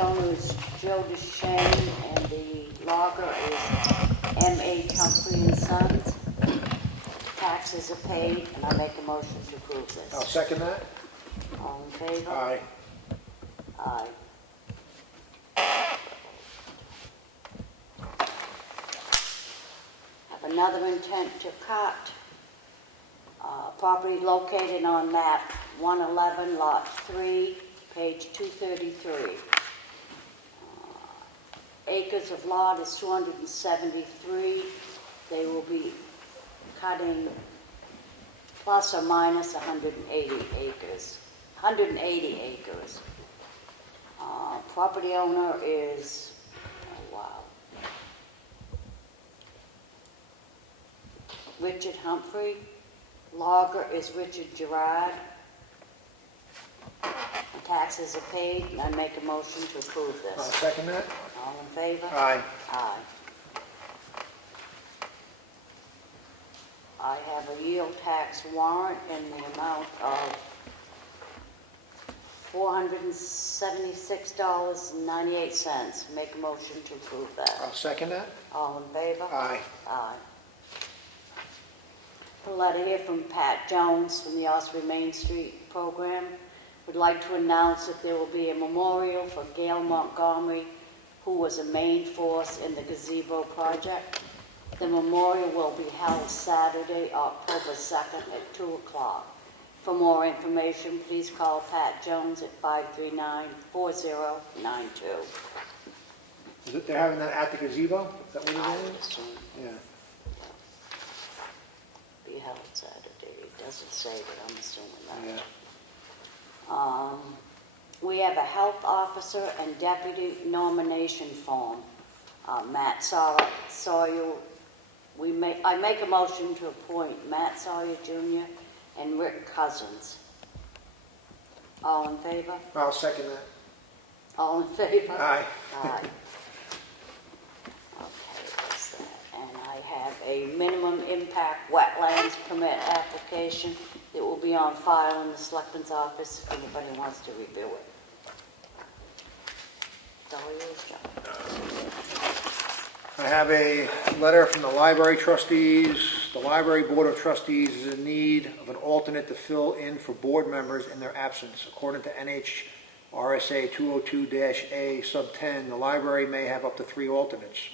owner is Joe Duchesne, and the logger is M.A. Humphrey and Sons. Taxes are paid, and I make a motion to approve this. I'll second that. All in favor? Aye. Aye. Have another intent to cut. Property located on map 111, lot 3, page 233. Acres of lot is 273. They will be cutting plus or minus 180 acres. 180 acres. Property owner is, oh wow, Richard Humphrey. Logger is Richard Gerard. Taxes are paid, and I make a motion to approve I'll this. second that. All in favor? Aye. Aye. I have a yield tax warrant in the amount of $476.98. Make a motion to approve that. I'll second that. All in favor? Aye. Aye. A letter here from Pat Jones from the Ossipee Main Street program. Would like to announce that there will be a memorial for Gail Montgomery, who was a main force in the gazebo project. The memorial will be held Saturday, October 2nd at 2 o'clock. For more information, please call Pat Jones at 539-4092. Is it they're having that at the gazebo? Is that what I it would is? assume Yeah. be held Saturday. It doesn't say, but I'm assuming that. Yeah. We have a health officer and deputy nomination form. Matt Sawyer, I make a motion to appoint Matt Sawyer Jr. and Rick Cousins. All in favor? I'll second that. All in favor? Aye. Aye. Okay, that's that. And I have a minimum impact wetlands permit application that will be on file in the Selectmen's office if anybody wants to review it. It's all yours, John. I have a letter from the library trustees. The library board of trustees is in need of an alternate to fill in for board members in their absence. According to NHRSA 202-A sub 10, the library may have up to 3 alternates.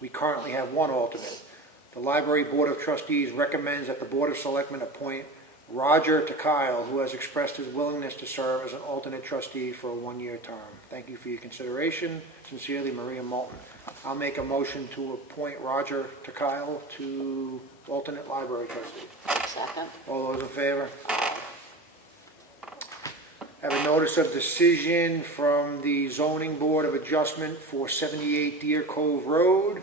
We currently have 1 alternate. The library board of trustees recommends that the board of selectmen appoint Roger Takyle, who has expressed his willingness to serve as an alternate trustee for a 1-year term. Thank you for your consideration. Sincerely, Maria Moulton. I'll make a motion to appoint Roger Takyle to alternate library trustee. Second. All those in favor? I have a notice of decision from the Zoning Board of Adjustment for 78 Deer Cove Road.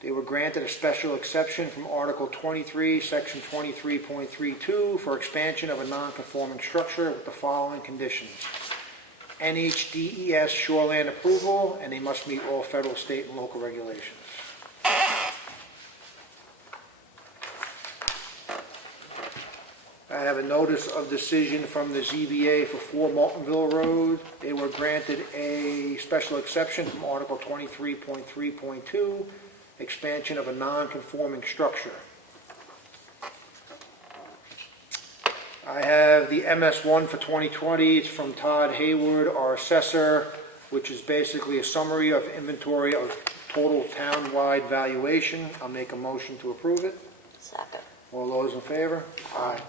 They were granted a special exception from Article 23, Section 23.32 for expansion of a non-conforming structure with the following conditions. NHDES shoreland approval, and they must meet all federal, state, and local regulations. I have a notice of decision from the ZBA for 4 Moultonville Road. They were granted a special exception from Article 23.3.2, expansion of a non-conforming structure. I have the MS1 for 2020. It's from Todd Hayward, our assessor, which is basically a summary of inventory of total town-wide valuation. I'll make a motion to approve it. Second. All those in favor? Aye.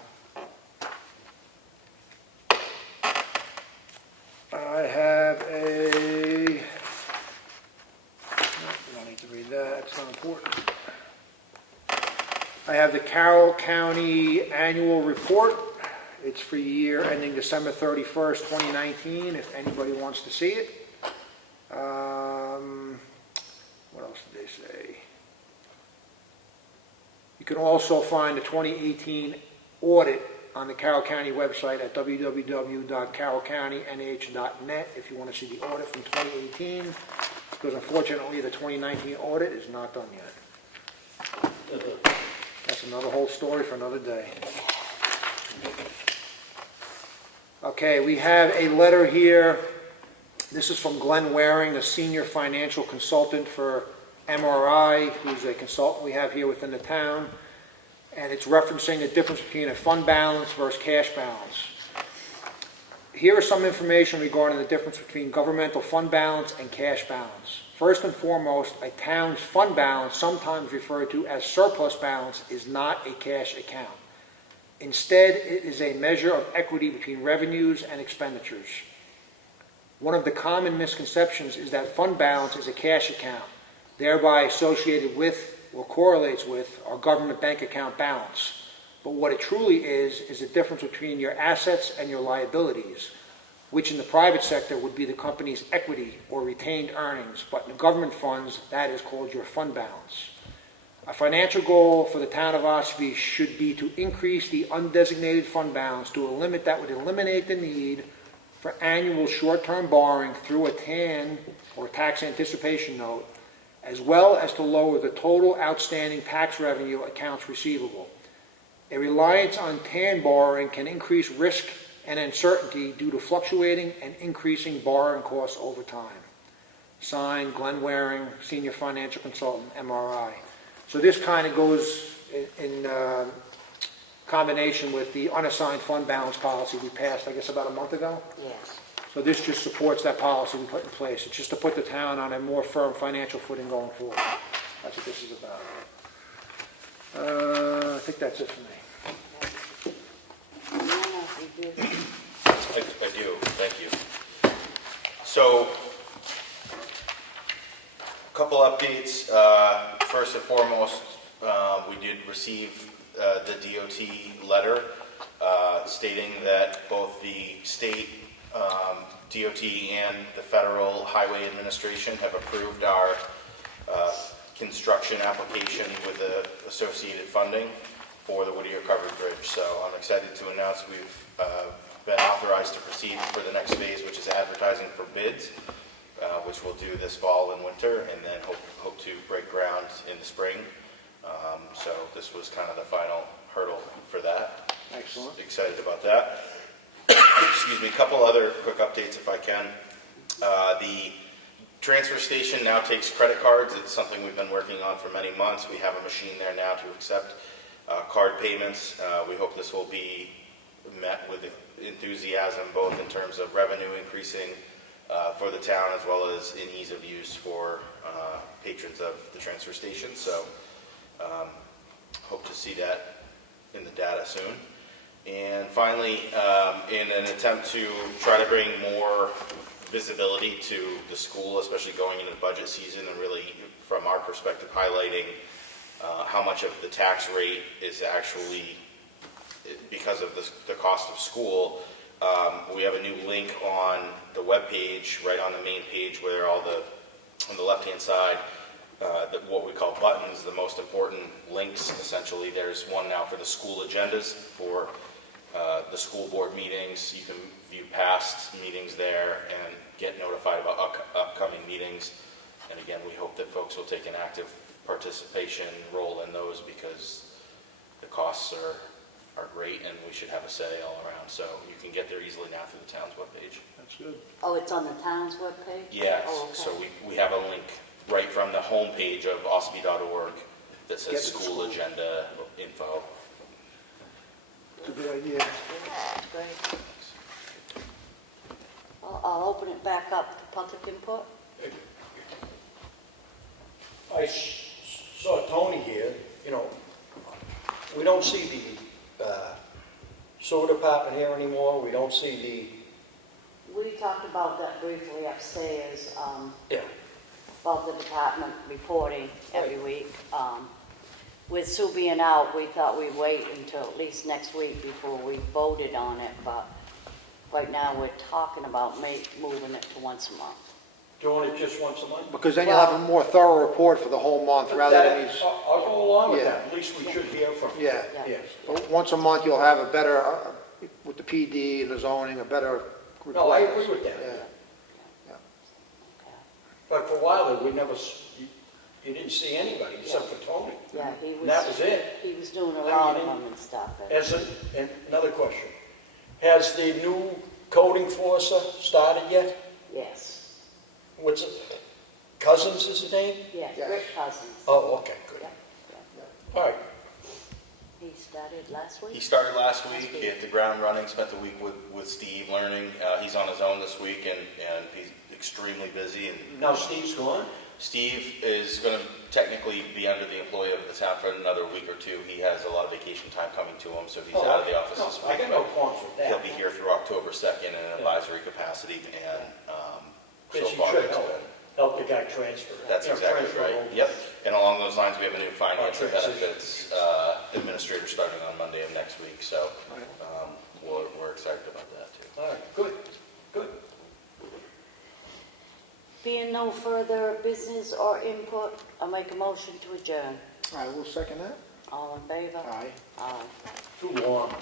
I have a... No, I don't need to read that. It's not important. I have the Carroll County Annual Report. It's for the year ending December 31st, 2019, if anybody wants to see it. What else did they say? You can also find the 2018 audit on the Carroll County website at www.carrollcountynh.net if you want to see the audit from 2018, because unfortunately the 2019 audit is not done yet. That's another whole story for another day. Okay, we have a letter here This is from Glenn Waring, a senior financial consultant for MRI, who's a consultant we have here within the town. And it's referencing the difference between a fund balance versus cash balance. Here is some information regarding the difference between governmental fund balance and cash balance. First and foremost, a town's fund balance, sometimes referred to as surplus balance, is not a cash account. Instead, it is a measure of equity between revenues and expenditures. One of the common misconceptions is that fund balance is a cash account, thereby associated with or correlates with our government bank account balance. But what it truly is the difference between your assets and your liabilities, which in the private sector would be the company's equity or retained earnings, but in the government funds, that is called your fund balance. A financial goal for the town of Ossipee should be to increase the undesignated fund balance to a limit that would eliminate the need for annual short-term borrowing through a TAN, or tax anticipation note, as well as to lower the total outstanding tax revenue accounts receivable. A reliance on TAN borrowing can increase risk and uncertainty due to fluctuating and increasing borrowing costs over time. Signed, Glenn Waring, Senior Financial Consultant, MRI. So this kind of goes in combination with the unassigned fund balance policy we passed, I guess, about a month ago. Yes. So this just supports that policy we put in place. It's just to put the town on a more firm financial footing going forward. That's what this is about. I think that's it for me. I do, thank you. So, a couple updates. First and foremost, we did receive the DOT letter stating that both the state DOT and the Federal Highway Administration have approved our construction application with the associated funding for the Whittier Covered Bridge. So I'm excited to announce we've been authorized to proceed for the next phase, which is advertising for bids, which we'll do this fall and winter, and then hope to break ground in the spring. So this was kind of the final hurdle for that. Excellent. Excited about that. Excuse me, a couple other quick updates if I can. The transfer station now takes credit cards. It's something we've been working on for many months. We have a machine there now to accept card payments. We hope this will be met with enthusiasm, both in terms of revenue increasing for the town as well as in ease of use for patrons of the transfer station. So hope to see that in the data soon. And finally, in an attempt to try to bring more visibility to the school, especially going into the budget season, and really, from our perspective, highlighting how much of the tax rate is actually because of the cost of school. We have a new link on the web page, right on the main page, where on the left-hand side, what we call buttons, the most important links, essentially. There's one now for the school agendas, for the school board meetings. You can view past meetings there and get notified about upcoming meetings. And again, we hope that folks will take an active participation role in those, because the costs are great and we should have a say all around. So you can get there easily now through the town's webpage. That's good. Oh, it's on the town's webpage? Yes, Oh, okay. so we have a link right from the homepage of Ossipee.org that says Get to the school school. agenda info. It's a good idea. Yeah, great. I'll open it back up to public input. I saw Tony here, we don't see the sewer department here anymore, we don't see We talked about that briefly upstairs, the, about the department reporting every week. With Sue being out, we thought we'd wait until at least next week before we voted on it, but right now we're talking about moving it to once a month. doing it just once a month. Because then you'll have a more thorough report for the whole month rather than these. I'll go along with Yeah. that, at least we should hear from you. Yeah. Yes. But once a month, you'll have a better, with the PD and the zoning, a better report. No, I agree with that. Yeah. Okay. But for a while, there, you didn't see anybody except for Tony. Yeah, he was. And that was it. He was doing a I lot mean, of them and stuff. And another question, has the new code enforcer started yet? Yes. what's it, Cousins is his name? Yes, Yes. Rick Cousins. Oh, okay, good. Yep, yep. All right, He started last week? He started last week, he hit the ground running, spent the week with Steve learning. He's on his own this week and he's extremely busy. And now Steve's gone? Steve is going to technically be under the employ of the town for another week or two. He has a lot of vacation time coming to him, so he's Oh, out of the office no, this I week. got no but qualms with that. He'll be here through October 2nd in an advisory capacity, and so Because he far should it's help, been. help the guy transfer. That's you know, exactly transfer right. over. Yep. And along those lines, we have a new finance and transition. benefits administrator starting on Monday of next week, so we're excited about that too. All right, good, good. Being no further business or input, I'll make a motion to adjourn. I will second that. All in favor? Aye. Aye. Too long.